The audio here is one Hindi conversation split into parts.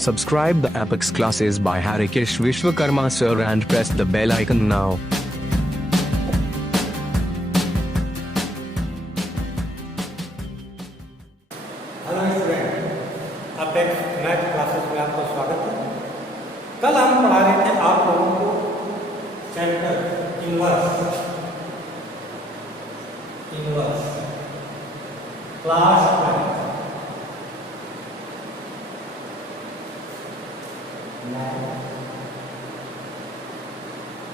Subscribe the Apex classes by Harikesh Vishwakarma sir and press the bell icon now. Hello student, apex math classes में आपका स्वागत है। कल हम पढ़ा रहे थे आप लोगों को चैप्टर इनवर्स क्लास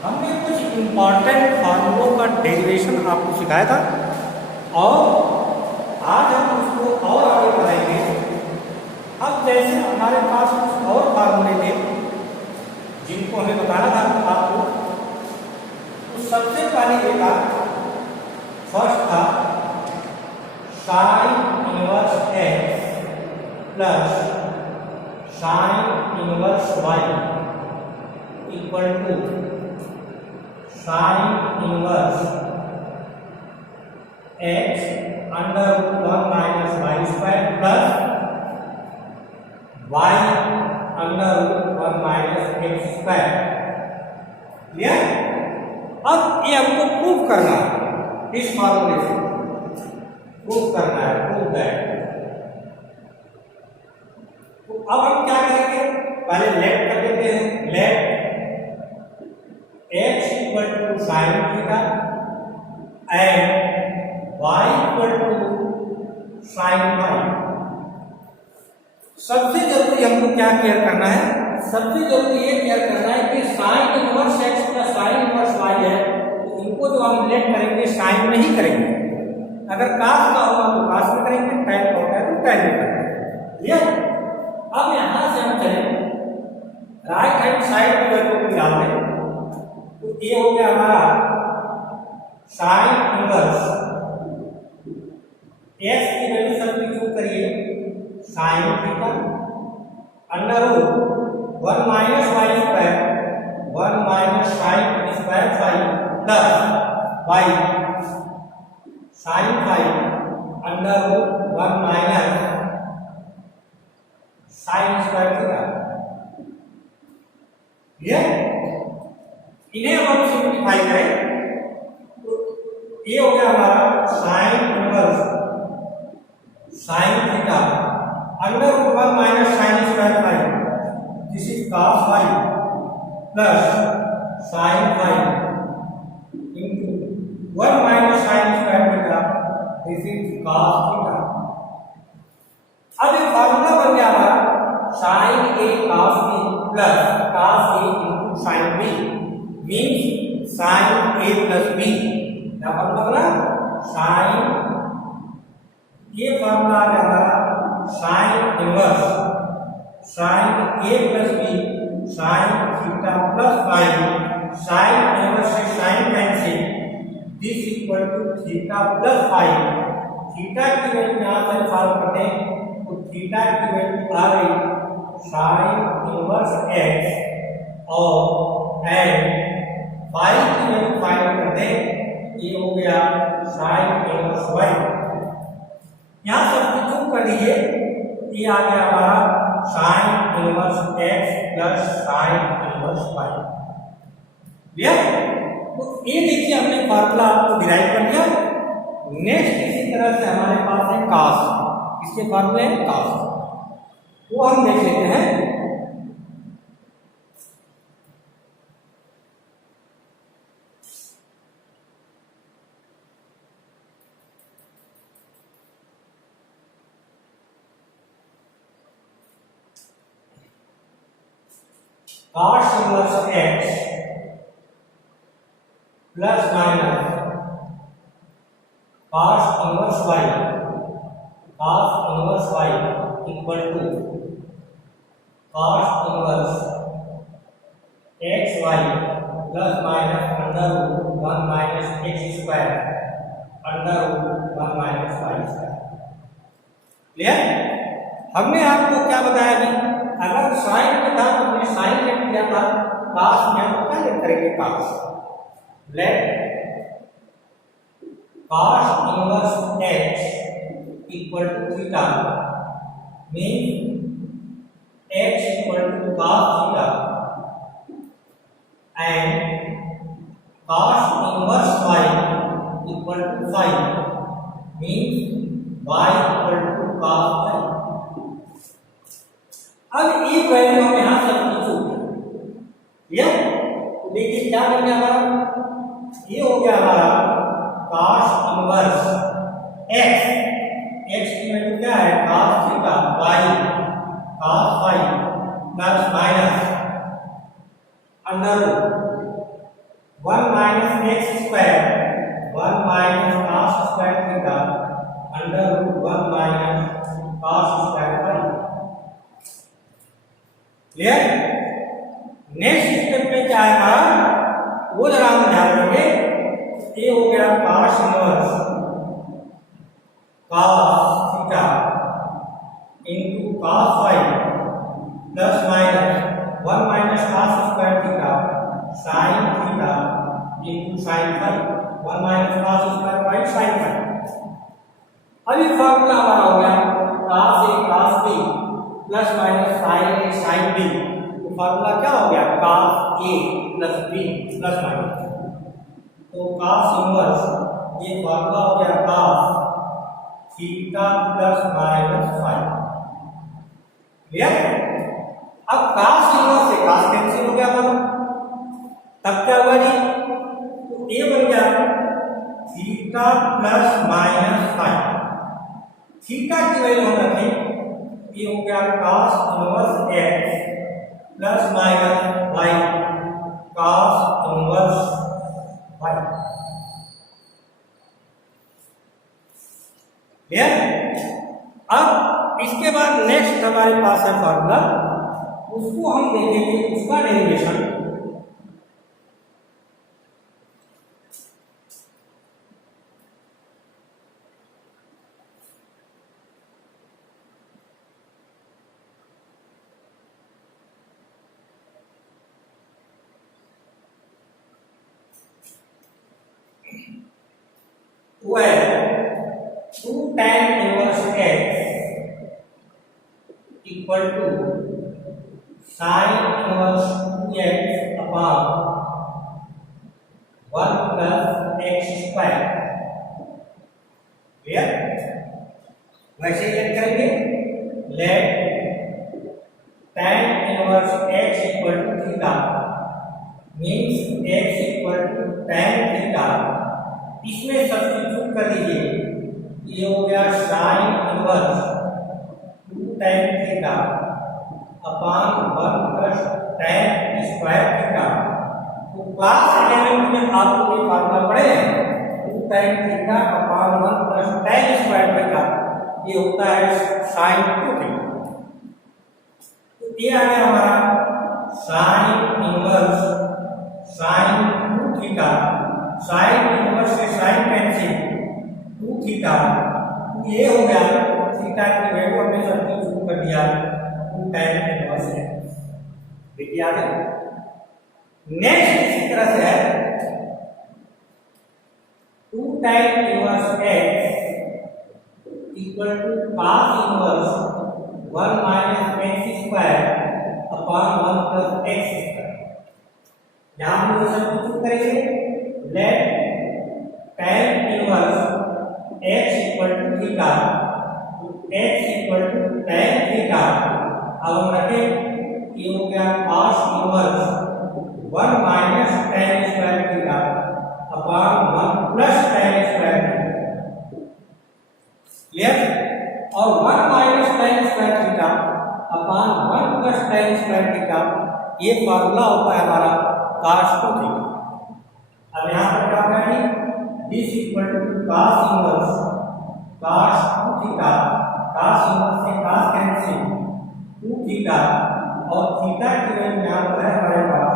हमने कुछ इंपॉर्टेंट फॉर्मूलों का डेरिवेशन आपको सिखाया था और आज हम उसको और आगे बढ़ाएंगे। अब जैसे हमारे पास कुछ और फार्मूले थे जिनको हमें बताना था आपको, तो सबसे पहले देखा फर्स्ट था sine inverse x plus sine inverse y equal to sine inverse x under root 1 minus y square plus y under root 1 minus x square. Clear? अब ये हमको प्रूव करना है, इस फॉर्मूले से प्रूव करना है, प्रूव दैट। तो अब हम क्या करेंगे, पहले लेट कर लेते हैं। Let x equal to sine theta and y equal to sine phi. सबसे जरूरी हमको क्या केयर करना है, सबसे जरूरी ये केयर करना है कि sign inverse x plus sine inverse y है, तो इनको जो हम लेट करेंगे साइन में ही करेंगे। अगर कास का होगा तो कास में करेंगे, टैन का होगा तो टैन में करेंगे। क्लियर? अब यहां से हम चलें राइट हैंड साइड की वैल्यू को निकाल दें, तो ये हो गया हमारा साइन इनवर्स x की वैल्यू सब्स्टिट्यूट करिए sine theta under root 1 minus y square 1 minus sine square phi plus y sine phi under root 1 minus sine square theta. Clear? इन्हें हम सिंप्लीफाई करें तो ये हो गया हमारा sine inverse sine theta under root 1 minus sine square phi, this is cos phi plus sine phi into 1 minus sine square theta, this is cos theta. अब ये फार्मूला बन गया हमारा sine a cos b plus cos a into sine b means sine a plus b। क्या फार्मूला बना? साइन, ये फार्मूला आ गया हमारा sine inverse sine a plus b sine theta plus phi, sine inverse से sine cancel, this equal to theta plus phi. Theta की वैल्यू यहां से सॉल्व करते हैं तो थीटा की वैल्यू आ गई साइन इनवर्स x और एंड फाई की वैल्यू फाइंड करते हैं, ये हो गया साइन इनवर्स y। यहां सब्स्टिट्यूट कर दीजिए, ये आ गया हमारा sine inverse x plus sine inverse y। Clear? तो ये देखिए हमने फार्मूला आपको डिराइव कर दिया। नेक्स्ट इसी तरह से हमारे पास है cos, इसके फार्मूले हैं cos, वो हम देख लेते हैं। cos inverse x plus minus cos inverse y, cos inverse y equal to cos inverse xy plus minus under root 1 minus x square under root 1 minus y square. Clear? हमने आपको क्या बताया अभी, अगर साइन में था तो हमने साइन लेट किया था, cos में हम क्या लेट करेंगे cos। Let cos inverse x equal to theta mean x equal to cos theta and cos inverse y equal to phi means y equal to cos phi। अब एक वैल्यू हम यहां सब्स्टिट्यूट किया, तो देखिए क्या बन गया हमारा, ये हो गया हमारा cos इनवर्स x, x की वैल्यू क्या है cos theta, y cos phi plus minus under root 1 minus x square 1 minus cos square theta under root 1 minus cos square phi। Clear. Next step में क्या है हमारा, वो जरा हम ध्यान देंगे। ये हो गया cos inverse cos theta into cos phi plus minus 1 minus cos square theta sin theta into sin phi 1 minus cos square phi sin phi। अभी फॉर्मूला हमारा हो गया cos a cos b plus minus sin a sin b, तो फॉर्मूला क्या हो गया cos a plus b plus minus, तो cos इनवर्स ये फॉर्मूला हो गया cos theta plus minus phi। Clear. अब cos इनवर्स से cos कैंसिल हो गया हमारा, तब क्या हुआ जी, तो ये बन गया theta plus minus phi। Theta की वैल्यू हम रखें, ये हो गया cos inverse x plus minus y cos inverse y। Clear. अब इसके बाद नेक्स्ट हमारे पास है फॉर्मूला, उसको हम देखेंगे, उसका डेरिवेशन वो है 2 tan inverse x equal to sin inverse 2x upon 1 plus x square. Clear. वैसे लेट करेंगे, let tan inverse x equal to theta means x equal to tan theta, इसमें सब्स्टिट्यूट कर दीजिए, ये हो गया sin inverse 2 tan theta upon 1 plus tan square theta. तो क्लास 11 में आप लोग ये फार्मूला पढ़े हैं, 2 tan theta upon 1 plus tan square theta, ये होता है sin 2 थीटा। तो ये आ गया हमारा sin inverse sin 2 theta, sin inverse से sin कैंसिल 2 थीटा, ये हो गया थीटा की वैल्यू हमने सब्स्टिट्यूट कर दिया 2 tan इनवर्स है। देखिए आगे नेक्स्ट इसी तरह से है 2 tan inverse x equal to cos inverse 1 minus x square upon 1 plus x square. यहां हम लोग सब्स्टिट्यूट करेंगे, let tan inverse x equal to theta, x equal to tan theta. अब हम रखें, ये हो गया cos inverse 1 minus tan square theta upon 1 plus tan square theta. Clear. और 1 minus tan square theta upon 1 plus tan square theta, ये फार्मूला होता है हमारा cos 2 थीटा। अब यहाँ पर क्या होगा जी, this equal to cos inverse cos 2 theta, cos inverse से cos कैंसिल 2 थीटा, और थीटा की वैल्यू यहाँ पर है हमारे पास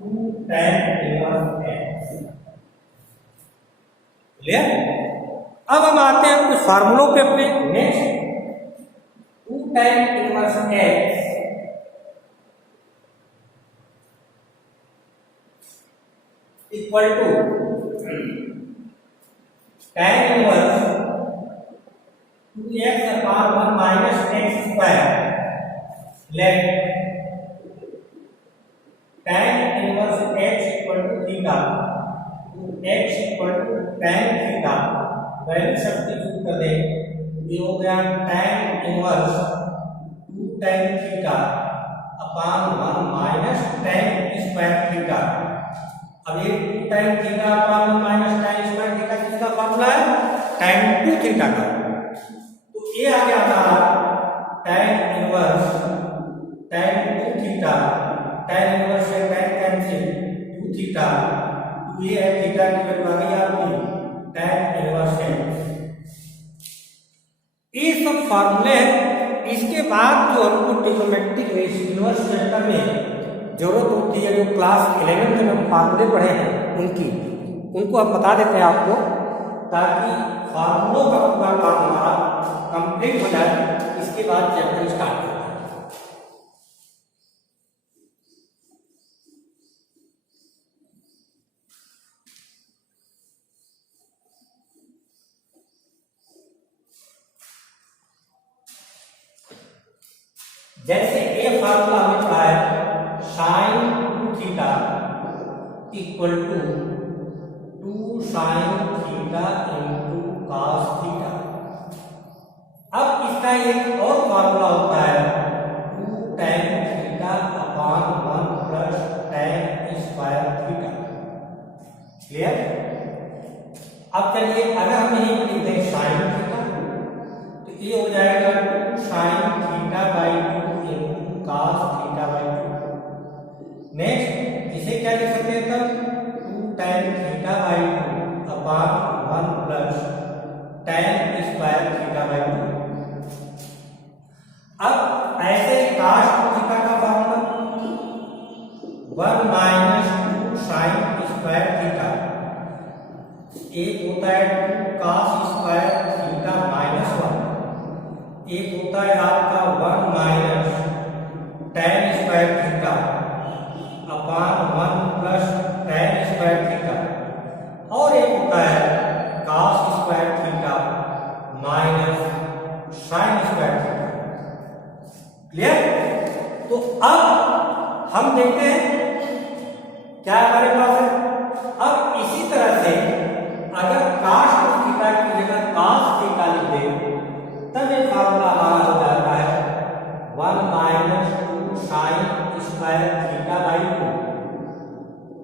2 tan इनवर्स x। क्लियर। अब हम आते हैं कुछ फार्मूलों पे अपने। Next 2 tan inverse x equal to tan inverse 2x upon 1 minus x square let tan inverse x equal to theta, x equal to tan theta value substitute कर दे, ये हो गया tan inverse 2 tan theta upon 1 minus tan square theta. अब ये 2 tan theta upon 1 minus tan square theta किसका फॉर्मूला है? tan 2 थीटा का। तो ये आ गया था tan inverse tan 2 theta, tan inverse से tan कैंसिल 2 थीटा, तो ये है थीटा की वैल्यू आ गई आपकी tan इनवर्स है। ये सब फार्मूले हैं। इसके बाद जो हमको ट्रिग्नोमेट्रिक इनवर्स वेक्टर में जरूरत होती है, जो क्लास 11 में हम फार्मूले पढ़े हैं उनको हम बता देते हैं आपको, ताकि फार्मूलों का पूरा काम हमारा कंप्लीट हो जाए। इसके बाद चैप्टर स्टार्ट होता है। जैसे ए फार्मूला हमें पढ़ा है sin 2 theta equal to 2 sin theta into cos theta. अब इसका एक और फार्मूला होता है 2 tan theta upon 1 plus tan square theta. Clear? अब चलिए अगर हम यही लिख दें sin थीटा, तो ये हो जाएगा 2 sin theta by 2 cos theta by 2। Next इसे क्या लिख सकते हैं तब 2 tan theta by 2 upon 1 plus tan square theta by 2। अब ऐसे cos थीटा का formula 1 minus 2 sin square theta, एक होता है 2 cos स्क्वायर थीटा माइनस 1, एक होता है आपका 1 minus tan square theta upon 1 plus tan square theta, और एक होता है cos square theta minus sin square theta. Clear? तो अब हम देखते हैं क्या हमारे पास है। अब इसी तरह से अगर cos थीटा की जगह cos थीटा लिख दे, तब ये फार्मूला हमारा हो जाता है 1 minus 2 sin square theta by 2,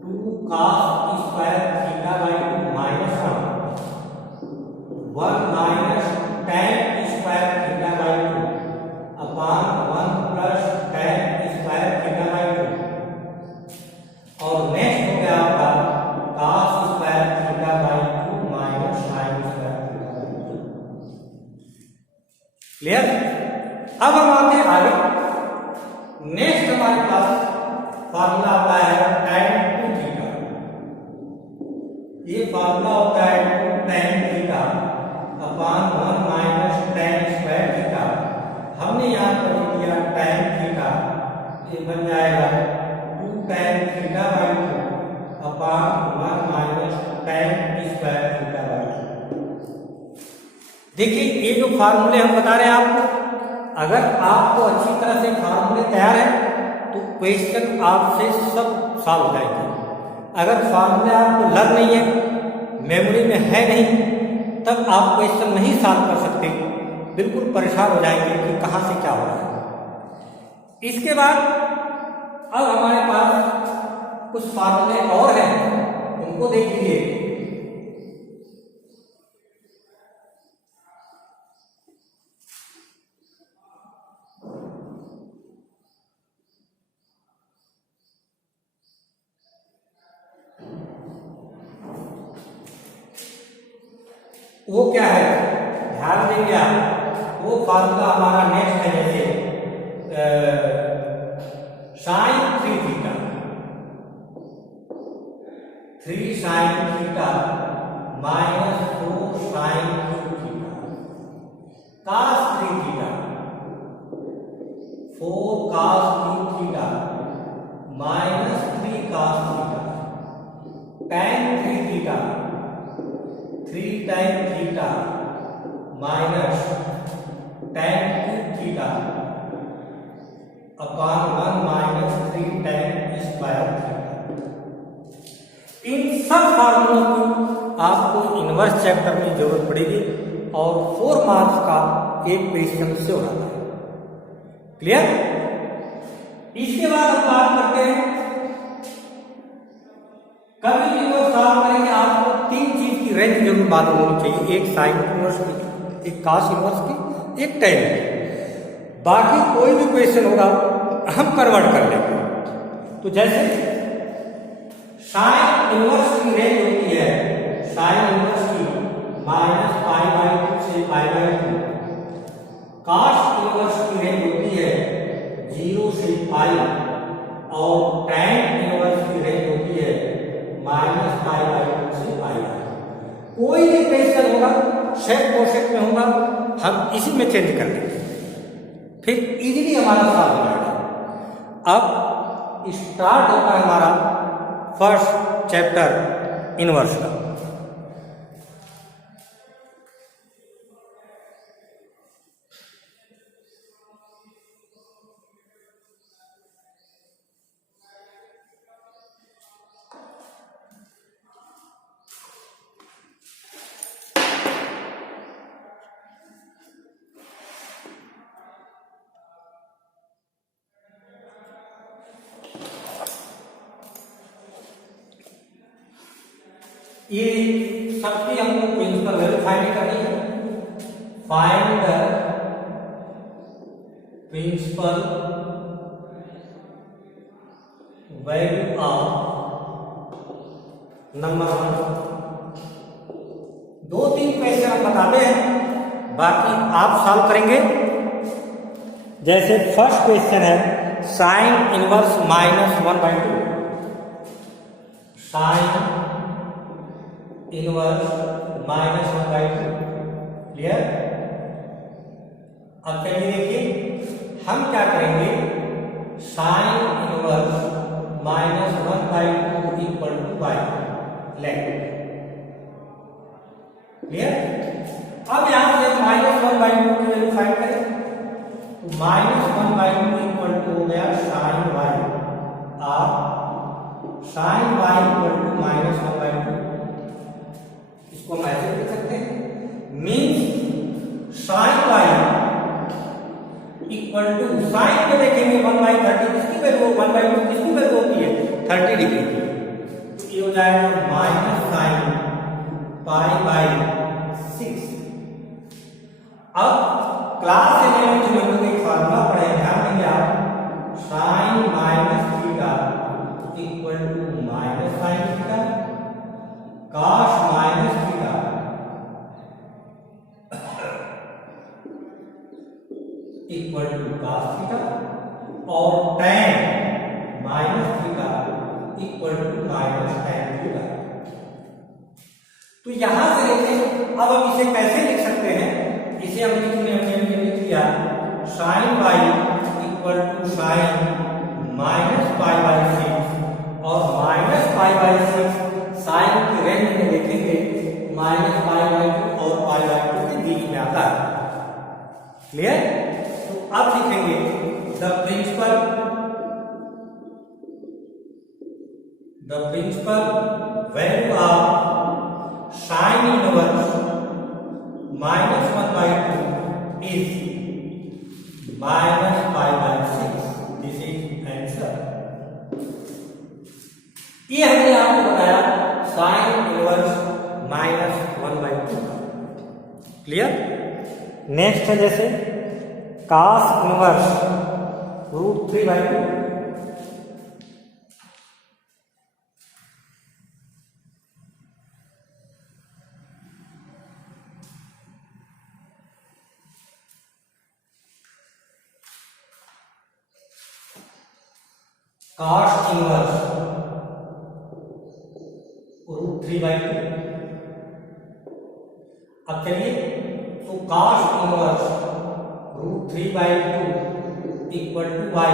2 cos square theta by 2 minus 1 minus tan square theta by 2 upon 1 plus tan square theta by 2, और नेक्स्ट हो गया आपका cos square theta by 2 minus sin square theta by 2। Clear? अब हम आते हैं आगे। नेक्स्ट हमारे पास फार्मूला आता है tan 2 थीटा। ये फार्मूला होता है 2 tan theta upon 1 minus tan square theta. हमने यहाँ पर लिख दिया tan थीटा, ये बन जाएगा 2 tan theta by 2 upon 1 minus tan square theta by 2। देखिए ये जो फार्मूले हम बता रहे हैं आपको, अगर आपको अच्छी तरह से फार्मूले तैयार है तो क्वेश्चन आपसे सब सॉल्व हो जाएंगे। अगर फार्मूले आपको लर्न नहीं है, मेमोरी में है नहीं, तब आप क्वेश्चन नहीं सॉल्व कर सकते, बिल्कुल परेशान हो जाएंगे कि कहाँ से क्या हो रहा है। इसके बाद अब हमारे पास कुछ फार्मूले और हैं, उनको देख लीजिए। वो क्या है, ध्यान देंगे आप। वो फार्मूला हमारा नेक्स्ट है, जैसे sin 3 theta, 3 sin theta minus 4 sin 2 theta, cos 3 theta, 4 cos 2 theta minus 3 cos theta, tan 3 theta, 3 tan theta minus tan 2 theta, upon 1 minus 3 tan square theta. इन सब फार्मूलों की आपको इनवर्स चैप्टर में जरूरत पड़ेगी और 4 मार्क्स का एक क्वेश्चन से हो रहा है। क्लियर? इसके बाद हम बात करते हैं, कभी भी वो सॉल्व करेंगे आपको 3 चीज की रेंज जरूर मालूम होनी चाहिए, एक साइन इनवर्स की, एक कॉस इनवर्स की, एक tan की। बाकी कोई भी क्वेश्चन होगा हम कन्वर्ट कर लेंगे। तो जैसे साइन इनवर्स की रेंज होती है, साइन इनवर्स की -π/2 से π/2, कॉस इनवर्स की रेंज होती है 0 से π, और tan इनवर्स की रेंज होती है -π/2 से π। कोई भी क्वेश्चन होगा शेप कोशेक में होगा, हम इसी में चेंज कर लेंगे, फिर इजीली हमारा सॉल्व हो जाएगा। अब स्टार्ट होता है हमारा फर्स्ट चैप्टर इनवर्स का। ये सबकी हमको प्रिंसिपल वैल्यू फाइंड करनी है। Find the principal value of number 1। 2-3 question हम बताते हैं, बाकी आप सॉल्व करेंगे। जैसे फर्स्ट क्वेश्चन है sine inverse -1/2, sine inverse -1/2। Clear? अब चलिए देखिए हम क्या करेंगे, sine inverse -1/2 equal to y लेंगे। क्लियर? अब यहां से -1/2 की वैल्यू फाइंड करें, तो -1/2 इक्वल टू हो गया साइन y। आप साइन y इक्वल टू -1/2, इसको हम ऐसे लिख सकते हैं, means sine y equal to, sine में देखेंगे 1/30, किसकी वैल्यू 1/2 किसकी वैल्यू होती है 30 डिग्री। तो ये हो जाएगा माइनस साइन π/6। अब क्लास 11 में हम लोग एक फार्मूला पढ़े, ध्यान देंगे आप, sine -theta equal to -sin theta, cos -theta equal to cos theta, और tan -theta equal to tan theta. तो यहां से देखें, अब हम इसे कैसे लिख सकते हैं, इसे हम हमने लिख लिया sin y equal to sin -π/6, और -π/6 साइन की रेंज में देखेंगे -π/2 और π/2 के बीच में आता है। क्लियर? तो अब लिखेंगे the principal value of sine inverse -1/2 is -π/6। This is answer. ये हमने आपको बताया साइन इनवर्स -1/2। क्लियर? नेक्स्ट है जैसे cos इनवर्स √3/2। cos inverse √3/2। अब चलिए, तो cos inverse √3/2 equal to y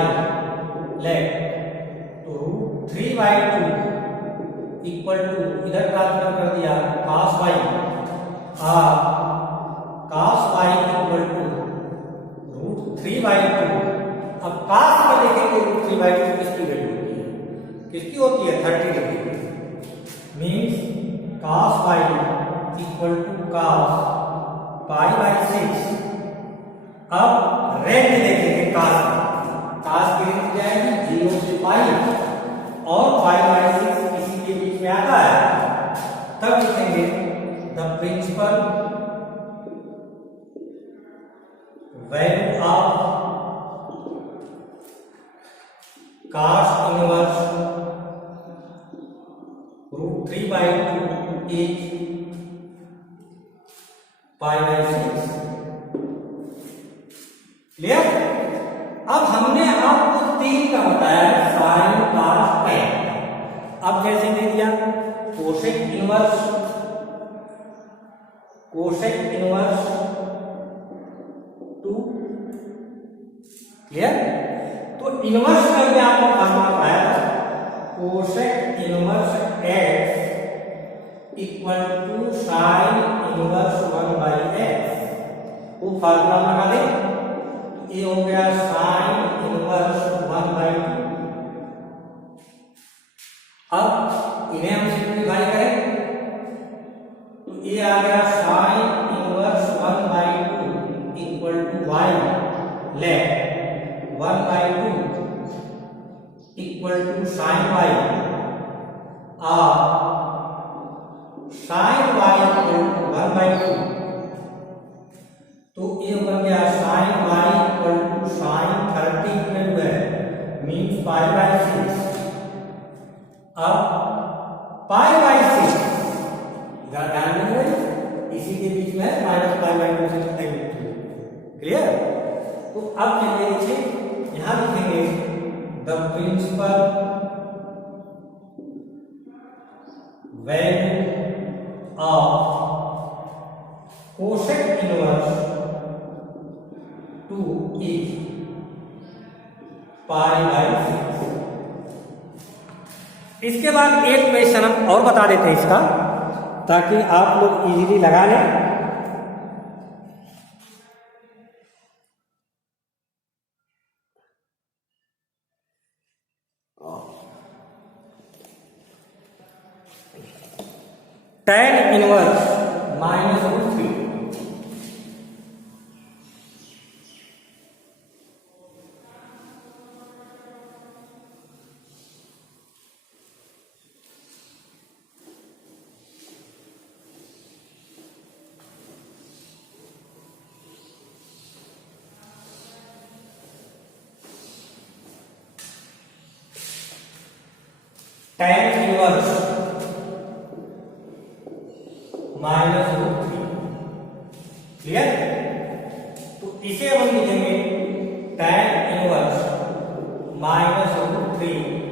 let, तो √3/2 इक्वल टू, इधर ट्रांसफर कर दिया cos y, cos y equal to √3/2। अब काश में देखेंगे रूट 3/2 किसकी वैल्यू होती है, किसकी होती है 30 degree, means cos phi equal to cos π/6। अब रेंज देखेंगे cos की रेंज क्या है 0 से पाई और π/6 इसी के बीच में आता है, तब लिखेंगे the principal value of cos inverse root 3/2 is π/6। Clear. अब हमने आपको 3 का बताया साइन cos tan। अब जैसे दे दिया कोसेक इनवर्स 2। क्लियर। तो इनवर्स का भी आपको फॉर्मूला बताया cosec inverse x equal to sine inverse 1/x। वो फार्मूला लगा दे, ये हो गया साइन इनवर्स 1/2। अब इन्हें हम सिंप्लीफाई करें तो ये आ गया sine inverse 1/2 equal to y let 1/2 equal to sine y और साइन y इक्वल टू 1/2। तो ये बन गया sine y equal to sine 30 value है मींस π/6। अब π/6 इधर ध्यान देंगे इसी के बीच में माइनस π/2 से क्लियर। तो अब चलिए देखिए यहां लिखेंगे the principal value of cosec inverse 2 is π/6। इसके बाद एक क्वेश्चन हम और बता देते हैं इसका, ताकि आप लोग इजीली लगा लें। tan inverse -√3 tan inverse -√3। Clear. तो इसे हम लिखेंगे tan इनवर्स -√3